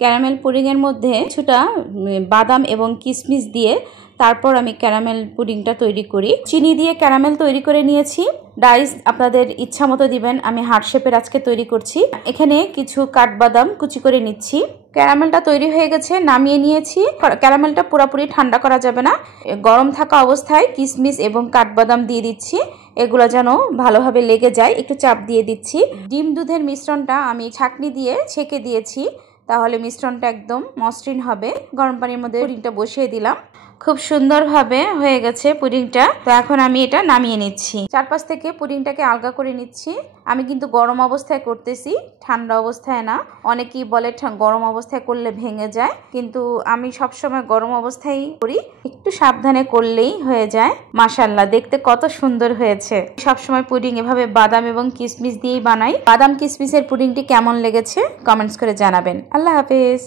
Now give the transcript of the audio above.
Caramel পুডিংয়ের মধ্যে কিছুটা বাদাম এবং কিশমিশ দিয়ে তারপর আমি ক্যারামেল পুডিংটা তৈরি করি। চিনি দিয়ে ক্যারামেল তৈরি করে নিয়েছি। ডাইস আপনাদের ইচ্ছা মতো দিবেন। আমি হার্ট শেপের আজকে তৈরি করছি। এখানে কিছু কাঠবাদাম কুচি করে নিচ্ছি। ক্যারামেলটা তৈরি হয়ে গেছে, নামিয়ে নিয়েছি। ক্যারামেলটা পুরোপুরি ঠান্ডা করা যাবে না, গরম থাকা অবস্থায় কিশমিশ এবং কাঠবাদাম দিয়ে দিচ্ছি। এগুলো যেন ভালোভাবে লেগে যায়, একটু চাপ দিয়ে দিচ্ছি। ডিম দুধের মিশ্রণটা আমি ছাঁকনি দিয়ে ছেঁকে দিয়েছি, তাহলে মিশ্রণটা একদম মসৃণ হবে। গরম পানির মধ্যে পুডিংটা বসিয়ে দিলাম। খুব সুন্দরভাবে হয়ে গেছে পুডিংটা। তো এখন আমি এটা নামিয়ে নিচ্ছি। চারপাশ থেকে পুডিংটাকে আলগা করে নিচ্ছি। আমি কিন্তু গরম অবস্থায় করতেছি, ঠান্ডা অবস্থায় না। অনেকেই বলে গরম অবস্থায় করলে ভেঙে যায়, কিন্তু আমি সবসময় গরম অবস্থায় করি। একটু সাবধানে করলেই হয়ে যায়। মাশাআল্লাহ, দেখতে কত সুন্দর হয়েছে। সবসময় পুডিং এভাবে বাদাম এবং কিশমিশ দিয়েই বানাই। বাদাম কিশমিশের পুডিংটি কেমন লেগেছে কমেন্টস করে জানাবেন। আল্লাহ হাফেজ।